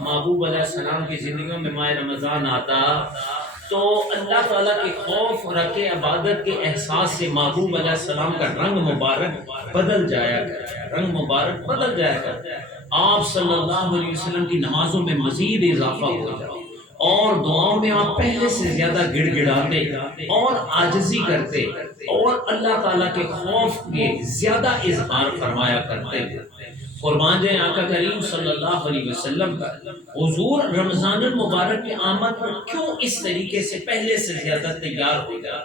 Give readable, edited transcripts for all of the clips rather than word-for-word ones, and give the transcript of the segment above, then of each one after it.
محبوب علیہ السلام کی زندگیوں میں ماہ رمضان آتا تو اللہ تعالیٰ کے خوف اور حق عبادت کے احساس سے محبوب علیہ السلام کا رنگ مبارک بدل جایا کرتا، رنگ مبارک بدل جایا کرتا، آپ صلی اللہ علیہ وسلم کی نمازوں میں مزید اضافہ ہو جاتا اور دعاؤں میں آپ پہلے سے زیادہ گڑ گڑاتے اور عاجزی کرتے اور اللہ تعالیٰ کے خوف کے زیادہ اظہار فرمایا کرتے تھے۔ قربان جائیں آقا کریم صلی اللہ علیہ وسلم کا حضور رمضان المبارک کی آمد پر کیوں اس طریقے سے پہلے سے زیادہ تیار ہو گیا؟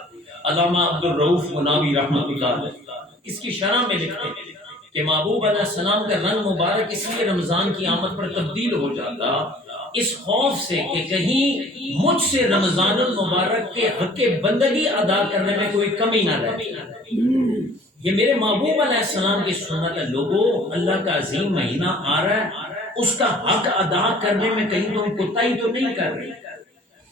علامہ عبد الرؤف مناوی رحمۃ اللہ علیہ اس کی شرح میں لکھتے ہیں کہ محبوب علیہ السلام کا رنگ مبارک اس لیے رمضان کی آمد پر تبدیل ہو جاتا اس خوف سے کہ کہیں مجھ سے رمضان المبارک کے حق بندگی ادا کرنے میں کوئی کمی نہ رہے۔ یہ میرے محبوب علیہ السلام کی سنت ہے، لوگوں اللہ کا عظیم مہینہ آ رہا ہے، اس کا حق ادا کرنے میں کہیں تم کوتاہی تو نہیں کر رہے،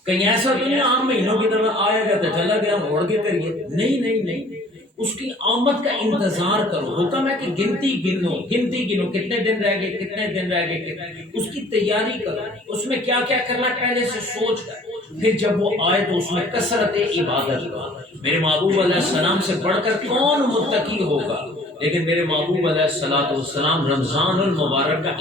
کہیں ایسا تو نہیں عام مہینوں کی طرح آیا گیا تو چلا گیا اوڑھ کے کریے، نہیں نہیں نہیں، اس کی آمد کا انتظار کرو۔ حکم ہے کہ گنتی گنو کتنے دن رہ گئے، کتنے دن رہ گئے، اس کی تیاری کرو، اس میں کیا کیا کرنا پہلے سے سوچ کر، پھر جب وہ آئے تو اس میں کثرت عبادت کرو۔ میرے محبوب علیہ السلام سے بڑھ کر کون متقی ہوگا؟ لیکن میرے محبوب علیہ السلام رمضان المبارک کا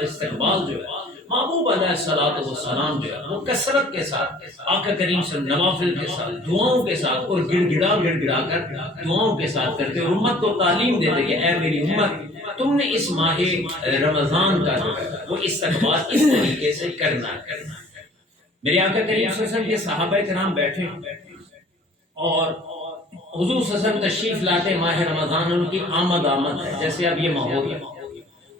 استقبال جو ہے، محبوب علیہ السلام جو ہے وہ کثرت کے ساتھ آقا کریم سے نوافل کے ساتھ دعاؤں کے ساتھ اور گڑ گڑا کر دعاؤں کے ساتھ کرتے اور امت کو تعلیم دیتے کہ اے میری امت، تم نے اس ماہ رمضان کا جو ہے وہ استقبال اس طریقے سے کرنا ہے۔ میرے آقا کریم صلی اللہ علیہ وسلم کے صحابہ کرام بیٹھے اور حضور صلی اللہ علیہ وسلم تشریف لاتے ماہ رمضان، ان کی آمد ہے جیسے اب یہ ماحول ہے،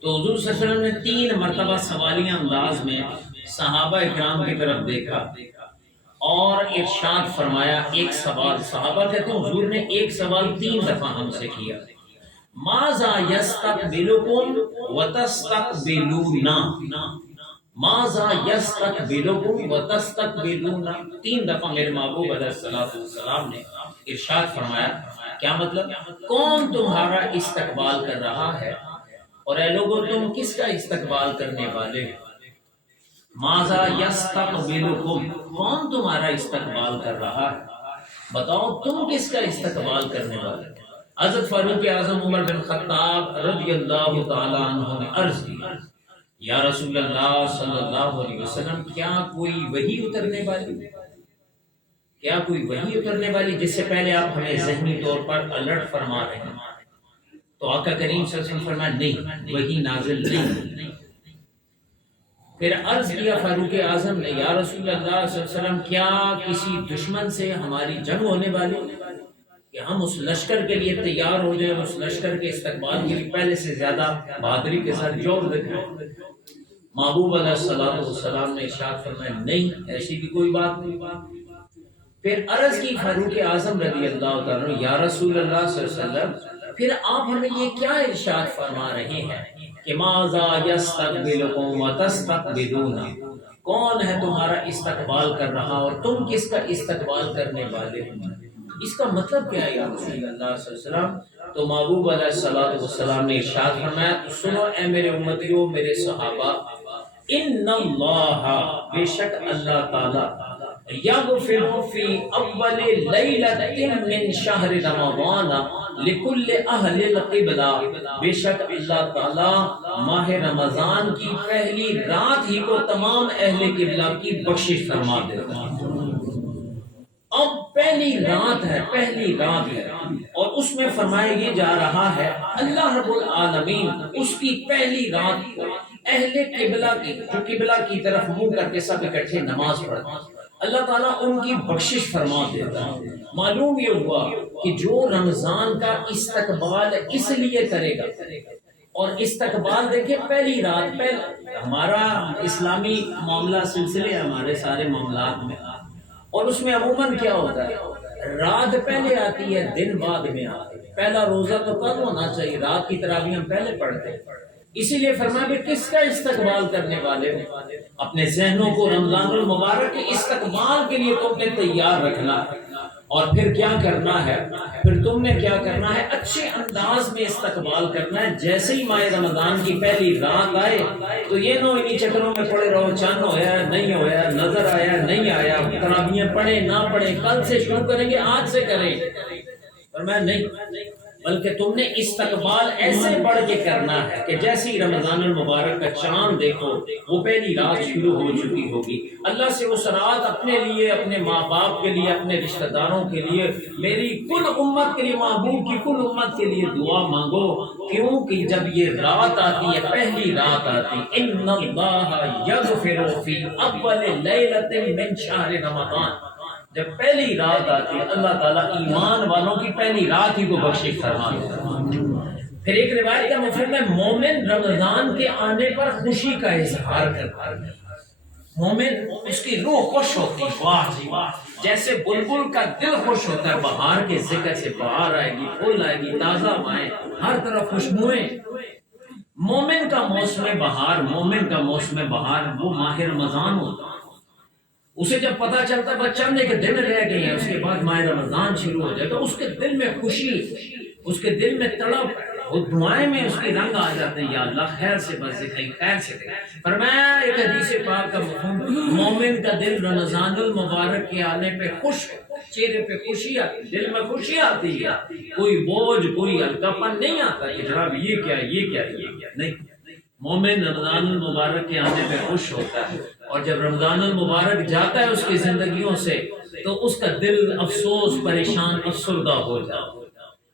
تو حضور صلی اللہ علیہ وسلم نے 3 مرتبہ سوالیہ انداز میں صحابہ اکرام کی طرف دیکھا اور ارشاد فرمایا ایک سوال، صحابہ کہتے ہیں حضور نے ایک سوال 3 دفعہ ہم سے کیا، ماذا یستقبلکم وتستقبلون، ماذا یستقبلکم وتستقبلون، 3 دفعہ میرے محبوب علیہ السلام نے ارشاد فرمایا، کیا مطلب؟ کون تمہارا استقبال کر رہا ہے اور اے لوگوں تم کس کا استقبال کرنے والے ہو؟ ماذا یستقبلکم، کون تمہارا استقبال کر رہا ہے، بتاؤ تم کس کا استقبال کرنے والے ہو؟ حضرت فاروق اعظم عمر بن خطاب رضی اللہ تعالی عنہ نے عرض کی، یا رسول اللہ صلی اللہ علیہ وسلم، کیا کوئی وحی اترنے والی، کیا کوئی وحی اترنے والی جس سے پہلے آپ ہمیں ذہنی طور پر الرٹ فرما رہے ہیں؟ تو آقا کریم صلی اللہ علیہ وسلم فرمایا نہیں، وحی نازل نہیں۔ پھر عرض کیا فاروق اعظم نے، یا رسول اللہ صلی اللہ علیہ وسلم، کیا کسی دشمن سے ہماری جنگ ہونے والی کہ ہم اس لشکر کے لیے تیار ہو جائیں، اس لشکر کے استقبال کے لیے پہلے سے زیادہ بہادری کے ساتھ جوڑ دیں؟ محبوب علیہ السلام نے ارشاد فرمایا نہیں، ایسی بھی کوئی بات نہیں۔ پھر عرض کی فاروق اعظم رضی اللہ تعالیٰ، یا رسول اللہ صلی اللہ علیہ وسلم، پھر آپ ہمیں یہ کیا ارشاد فرما رہے ہیں کہ ماذا یستقبلکم وتستقبلون، کون ہے تمہارا استقبال کر رہا اور تم کس کا استقبال کرنے والے ہو؟ اس کا مطلب کیا ہے یا رسول اللہ صلی اللہ علیہ وسلم؟ تو محبوب علیہ السلام نے ارشاد فرمایا، سنو اے میرے امتیوں، میرے صحابہ، ان اللہ، بے شک اللہ تعالی، یغفر فی اول لیلۃ من شہر رمضان لکل اہل القبلہ، بے شک اللہ تعالی ماہ رمضان کی پہلی رات ہی کو تمام اہل قبلہ کی بخشش فرما دیتا ہے۔ اب پہلی رات ہے اور اس میں فرمایا یہ جا رہا ہے اللہ رب العالمین اس کی پہلی رات کو اہل قبلہ کی، جو قبلہ کی طرف منہ کر کے سب اکٹھے نماز پڑھتے ہیں، اللہ تعالیٰ ان کی بخشش فرما دیتا ہے۔ معلوم یہ ہوا کہ جو رمضان کا استقبال اس لیے کرے گا، اور استقبال دیکھیں پہلی رات، ہمارا اسلامی معاملہ سلسلے ہمارے سارے معاملات میں، اور اس میں عموماً کیا ہوتا ہے، رات پہلے آتی ہے دن بعد میں آتی ہے۔ پہلا روزہ تو کل ہونا چاہیے، رات کی تراویح ہم پہلے پڑھتے ہیں، اسی لیے فرمایا کہ کس کا استقبال کرنے والے ہو؟ اپنے ذہنوں کو رمضان المبارک کے استقبال کے لیے تم نے تیار رکھنا ہے۔ اور پھر کیا کرنا ہے؟ پھر تم نے کیا کرنا ہے؟ اچھے انداز میں استقبال کرنا ہے۔ جیسے ہی ماہ رمضان کی پہلی رات آئے تو یہ نو انہی چکروں میں پڑے رہو، چاند ہویا نہیں ہویا، نظر آیا نہیں آیا، تراویحیں پڑھیں نہ پڑھیں، کل سے شروع کریں گے آج سے کریں، فرمایا نہیں، بلکہ تم نے استقبال ایسے پڑھ کے کرنا ہے کہ جیسے ہی رمضان المبارک کا چاند دیکھو وہ پہلی رات شروع ہو چکی ہوگی۔ اللہ سے اس رات اپنے لیے، اپنے ماں باپ کے لیے، اپنے رشتہ داروں کے لیے، میری کل امت کے لیے، محبوب کی کل امت کے لیے دعا مانگو، کیونکہ جب یہ رات آتی ہے، پہلی رات آتی، ان اللہ یغفر فی اول لیلۃ من شہر رمضان، جب پہلی رات آتی ہے اللہ تعالیٰ ایمان والوں کی پہلی رات ہی کو بخشش فرما دیتا ہے۔ پھر ایک روایت کا مفہوم ہے مومن رمضان کے آنے پر خوشی کا اظہار کرتا ہے، مومن اس کی روح خوش ہوتی ہے، واہ جی واہ، جیسے بلبل کا دل خوش ہوتا ہے بہار کے ذکر سے، بہار آئے گی، پھول آئے گی، تازہ مائیں، ہر طرف خوشبوئیں۔ مومن کا موسم بہار، مومن کا موسم بہار وہ ماہ رمضان ہوتا ہے۔ اسے جب پتا چلتا ہے بس چند ایک دن رہ گئے ہیں، اس کے بعد ماہ رمضان شروع ہو جائے تو اس کے دل میں خوشی، اس کے دل میں تڑپ، وہ دعائیں میں اس کے رنگ آ جاتے ہیں، یا اللہ خیر سے بس دکھائی، خیر سے دکھائی۔ فرمایا ایک حدیث پاک کا مفہوم، مومن کا دل رمضان المبارک کے آنے پہ خوش، چہرے پہ خوشی آتی، دل میں خوشی آتی ہے، کوئی بوجھ، کوئی ہلکا پن نہیں آتا کہ جناب یہ کیا یہ کیا یہ کیا، نہیں، مومن رمضان المبارک کے آنے پہ خوش ہوتا ہے، اور جب رمضان المبارک جاتا ہے اس کی زندگیوں سے تو اس کا دل افسوس، پریشان، افسردہ ہو جاتا ہے۔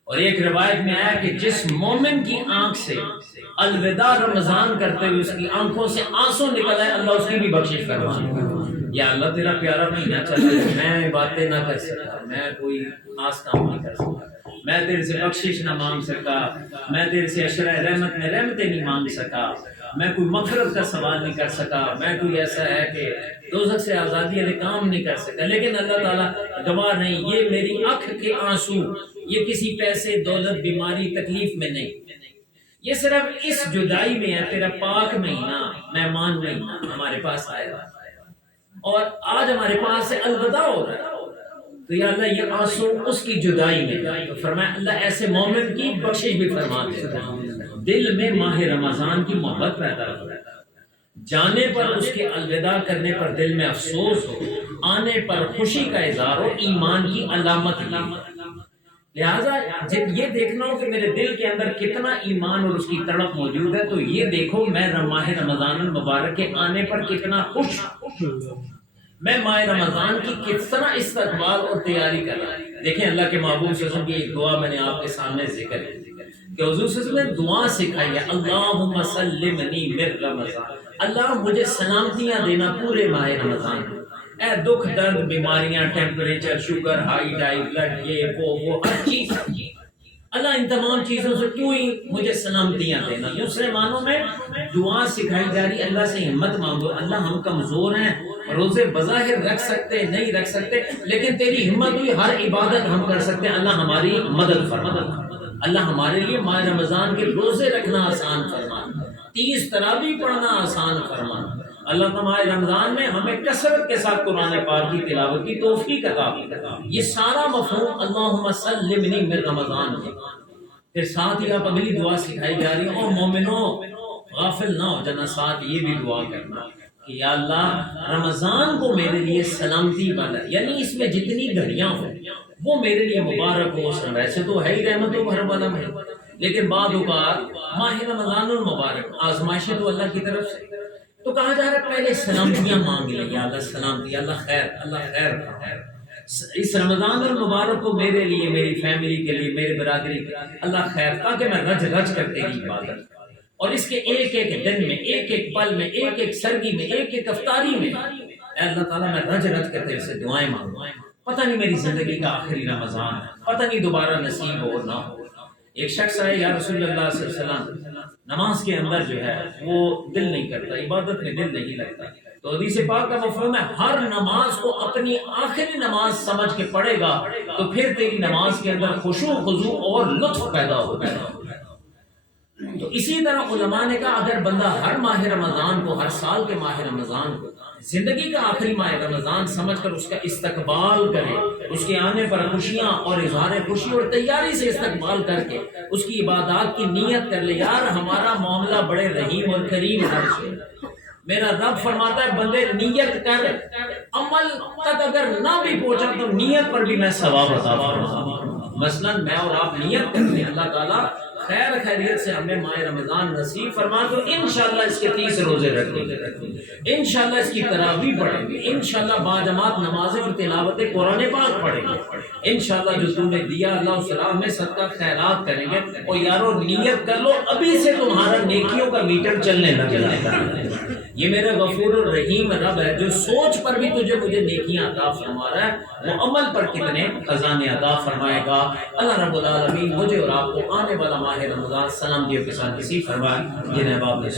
اور ایک روایت میں آیا کہ جس مومن کی آنکھ سے الوداع رمضان کرتے ہوئے اس کی آنکھوں سے آنسو نکل آئے، اللہ اس کی بھی بخشش فرمائے۔ یا اللہ تیرا پیارا مہینہ چل رہا ہے، میں باتیں نہ کر سکتا، میں کوئی خاص کام نہیں کر سکتا، میں تیرے سے بخشش نہ مانگ سکا، میں تیرے سے عشرہ رحمت میں رحمتیں نہیں مانگ سکا، میں کوئی مغفرت کا سوال نہیں کر سکا، میں کوئی ایسا ہے کہ دوزخ سے آزادی والے کام نہیں کر سکا، لیکن اللہ تعالیٰ گواہ نہیں، یہ میری آنکھ کے آنسو، یہ کسی پیسے، دولت، بیماری، تکلیف میں نہیں، یہ صرف اس جدائی میں ہے، تیرا پاک مہینہ، مہمان مہینہ ہمارے پاس آئے گا اور آج ہمارے پاس سے الوداع ہو رہا ہے، تو یا اللہ یہ آنسو اس کی جدائی میں، تو فرمایا اللہ ایسے مومن کی بخشش بھی فرما دیتا ہے، دل میں ماہ رمضان کی محبت پیدا ہو، جانے پر اس کے الوداع کرنے پر دل میں افسوس ہو، آنے پر خوشی کا اظہار ہو، ایمان کی علامت ہے۔ لہٰذا جب یہ دیکھنا ہو کہ میرے دل کے اندر کتنا ایمان اور اس کی تڑپ موجود ہے، تو یہ دیکھو میں ماہ رمضان المبارک کے آنے پر کتنا خوش ہوں، میں ماہ رمضان کی کس طرح استقبال اور تیاری کر رہا ہوں۔ دیکھیں اللہ کے محبوب صلی اللہ علیہ وسلم کی ایک دعا میں نے آپ کے سامنے ذکر کی کہ حضور صلی اللہ علیہ وسلم نے دعا سکھائی ہے، اللہم سلمنی من رمضان، اللہ مجھے سلامتیاں دینا پورے ماہ رمضان، اے دکھ درد، بیماریاں، ٹیمپریچر، شوگر، ہائی ڈائی، بلڈ، یہ وہ ہر چیز، اللہ ان تمام چیزوں سے کیوں ہی مجھے سلامتیاں دینا۔ دوسرے معنوں میں دعا سکھائی جا رہی، اللہ سے ہمت مانگو، اللہ ہم کمزور ہیں، روزے بظاہر رکھ سکتے نہیں رکھ سکتے، لیکن تیری ہمت ہوئی ہر عبادت ہم کر سکتے ہیں، اللہ ہماری مدد فرما، اللہ ہمارے لیے ماہ رمضان کے روزے رکھنا آسان فرما، 30 تراویح پڑھنا آسان فرما، اللہ تعالیٰ رمضان میں ہمیں کثرت کے ساتھ قرآن پاک کی تلاوت کی توفیق عطا فرمائے۔ یہ سارا مفہوم اللہم سلمنی من رمضان ہے۔ پھر ساتھ ہی آپ اگلی دعا سکھائی جا رہی ہے، اور مومنوں غافل نہ ہو جانا، ساتھ یہ بھی دعا کرنا کہ یا اللہ رمضان کو میرے لیے سلامتی والا، یعنی اس میں جتنی گھڑیاں ہوں وہ میرے لیے مبارک ہو۔ ویسے تو ہے ہی رحمت و کرم والا ہے، لیکن بعض اوقات ماہ رمضان المبارک آزمائشیں تو اللہ کی طرف سے، تو کہا جا رہا ہے پہلے سلامتیاں مانگ لیں، یا اللہ سلامتی، اللہ خیر، اللہ خیر کرو اس رمضان المبارک کو میرے لیے، میری فیملی کے لیے، میرے برادری کے لیے، اللہ خیر، تاکہ میں رج رج کر تیری عبادت، اور اس کے ایک ایک دن میں، ایک ایک پل میں، ایک ایک سرگی میں، ایک ایک افطاری میں، اے اللہ تعالیٰ میں رج رج کر تیرے سے دعائیں مانگوں، پتہ نہیں میری زندگی کا آخری رمضان ہے، پتہ نہیں دوبارہ نصیب ہو نہ ہو۔ ایک شخص آئے، یا رسول اللہ صلی اللہ علیہ وسلم نماز کے اندر جو ہے وہ دل نہیں کرتا، عبادت میں دل نہیں لگتا، تو حدیث پاک کا مفہوم ہے ہر نماز کو اپنی آخری نماز سمجھ کے پڑھے گا تو پھر تیری نماز کے اندر خشوع، خضوع اور لطف پیدا ہوگا۔ تو اسی طرح علماء نے کہا اگر بندہ ہر ماہ رمضان کو، ہر سال کے ماہ رمضان کو زندگی کا آخری ماہ رمضان سمجھ کر اس کا استقبال کرے، اس کے آنے پر خوشیاں اور اظہار خوشی اور تیاری سے استقبال کر کے اس کی عبادات کی نیت کر لے، یار ہمارا معاملہ بڑے رحیم اور کریم رب سے، میرا رب فرماتا ہے بندے نیت کر، عمل تک اگر نہ بھی پہنچا تو نیت پر بھی میں ثواب عطا فرماؤں گا۔ مثلا میں اور آپ نیت کرتے ہیں اللہ تعالیٰ خیر خیریت سے ہمیں ماہ رمضان نصیب فرما تو انشاءاللہ اس کے 30 روزے رکھیں گے، انشاءاللہ اس کی تراویح پڑھیں گے، انشاءاللہ باجماعت نمازیں اور تلاوت قرآن پاک پڑھیں گے، انشاءاللہ جو تم نے دیا اللہ صلاح میں صدقہ خیرات کریں گے۔ اور یارو نیت کر لو ابھی سے تمہارا نیکیوں کا میٹر چلنے لگ جائے گا۔ یہ میرے غفور الرحیم رب ہے جو سوچ پر بھی تجھے مجھے نیکیاں عطا فرما رہا ہے، وہ عمل پر کتنے خزانے عطا فرمائے گا۔ اللہ رب العالمین مجھے اور آپ کو آنے والا ماہ رمضان سلامتیوں کے ساتھ نصیب فرمائے۔ جنہیں باپ نے